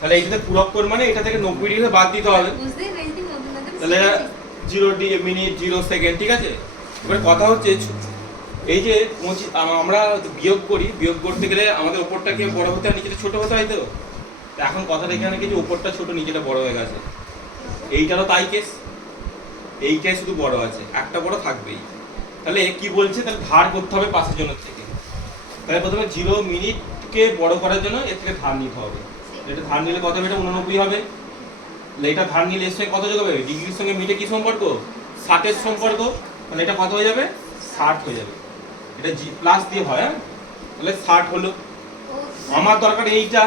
তাহলে এইটাতে পূরক কোণ মানে এটা থেকে 90 ডিগ্রি বাদ দিতে হবে, তাহলে 0 মিনিট 0 সেকেন্ড, ঠিক আছে। এবার কথা হচ্ছে এই যে আমরা বিয়োগ করি, বিয়োগ করতে গেলে আমাদের উপরটাকে বড় হতে হয়, নিচেটা ছোট হতে হয়। তো এখন কথাটা এখানে কি যে উপরটা ছোট নিচেটা বড় হয়ে গেছে, এইটারও তাই কেস, এইটাই শুধু বড় আছে, একটা বড় থাকবেই। তাহলে কি বলছে, তাহলে ধার করতে হবে পাশের জন্য থেকে। তাহলে প্রথমে 0 মিনিটকে বড় করার জন্য এর থেকে ধার নিতে হবে। এটা ধার নিলে কত হবে, এটা 89 হবে। এটা ধার নিলে এর সঙ্গে কত যোগ হবে, ডিগ্রির সঙ্গে মিনিটে কি সম্পর্ক, 60 এর সম্পর্ক। তাহলে এটা কত হয়ে যাবে, 60 হয়ে যাবে। এটা প্লাস দিয়ে হয়, তাহলে 60 হলো। আমার দরকার এইটা,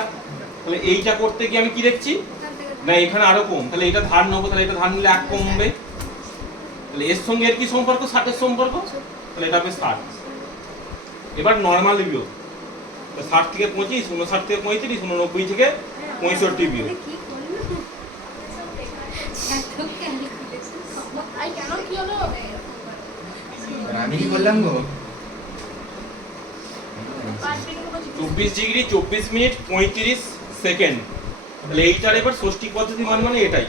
তাহলে এইটা করতে গিয়ে আমি কি দেখছি না এখানে আরো কম, তাহলে এটা ধার নেবো, তাহলে এটা ধার নিলে 1 কমবে। তাহলে এর সঙ্গে এর কি সম্পর্ক, 60 এর সম্পর্ক, তাহলে এটা হবে 60। এবার নরমাল বিয়োগ, 60 থেকে 25, 59 থেকে 35, 89 থেকে 65 বিয়োগ। আমি কি করলাম গো, 24 ডিগ্রি 24 মিনিট 35 সেকেন্ড। তাহলে এইটার এবার ষষ্ঠী পদ্ধতি মানে এটাই,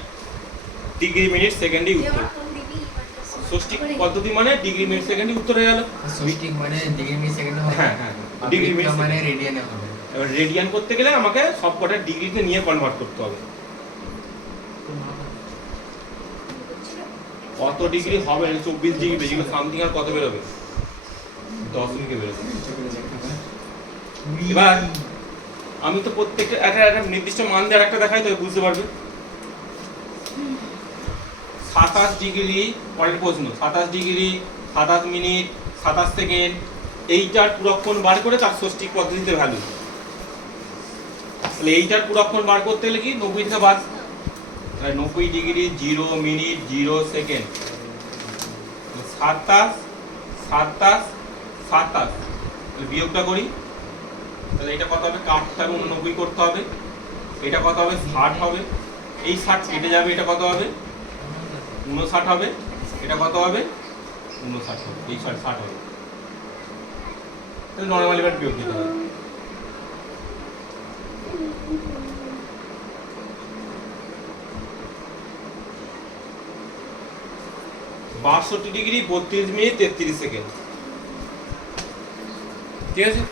ডিগ্রি মিনিট সেকেন্ডই উত্তর। ষষ্ঠী পদ্ধতি মানে ডিগ্রি মিনিট সেকেন্ডই উত্তর হয়ে গেল। ষষ্ঠী মানে ডিগ্রি মিনিট সেকেন্ডে হবে। হ্যাঁ হ্যাঁ, ডিগ্রি মিনিট মানে রেডিয়ানে হবে। এবার রেডিয়ান করতে গেলে আমাকে সবকটা ডিগ্রিতে নিয়ে কনভার্ট করতে হবে। কত ডিগ্রি হবে, 24 ডিগ্রি বেশি সামথিং আর কত বেরোবে, 10 মিনিটে বেরোবে। এবার আমি তো প্রত্যেকটা একটা নির্দিষ্ট মান দিয়ে একটা দেখাই তো বুঝতে পারবে। 27 ডিগ্রি, পরের প্রশ্ন, 27 ডিগ্রি 27 মিনিট 27 সেকেন্ড, এইটার পুরক্ষণ বার করে তার ষষ্ঠী পদ্ধতিতে ভ্যালু। তাহলে এইটার পুরক্ষণ বার করতে গেলে কি 90 থেকে বাদ, তাহলে 90 ডিগ্রি 0 মিনিট 0 সেকেন্ড, 27 27 27, তাহলে বিয়োগটা করি, তাহলে এটা কত হবে, কাটতে হবে 89 করতে হবে, এটা কত হবে 60 হবে, এই 60 কেটে যাবে, এটা কত হবে 59 হবে, এটা কত হবে 59 হবে, এই 60 হবে। তাহলে নরমাল এবার বিয়োগ দিতে হবে। বাষট্টি ডিগ্রি 32 মিনিট 33 সেকেন্ড, ঠিক আছে।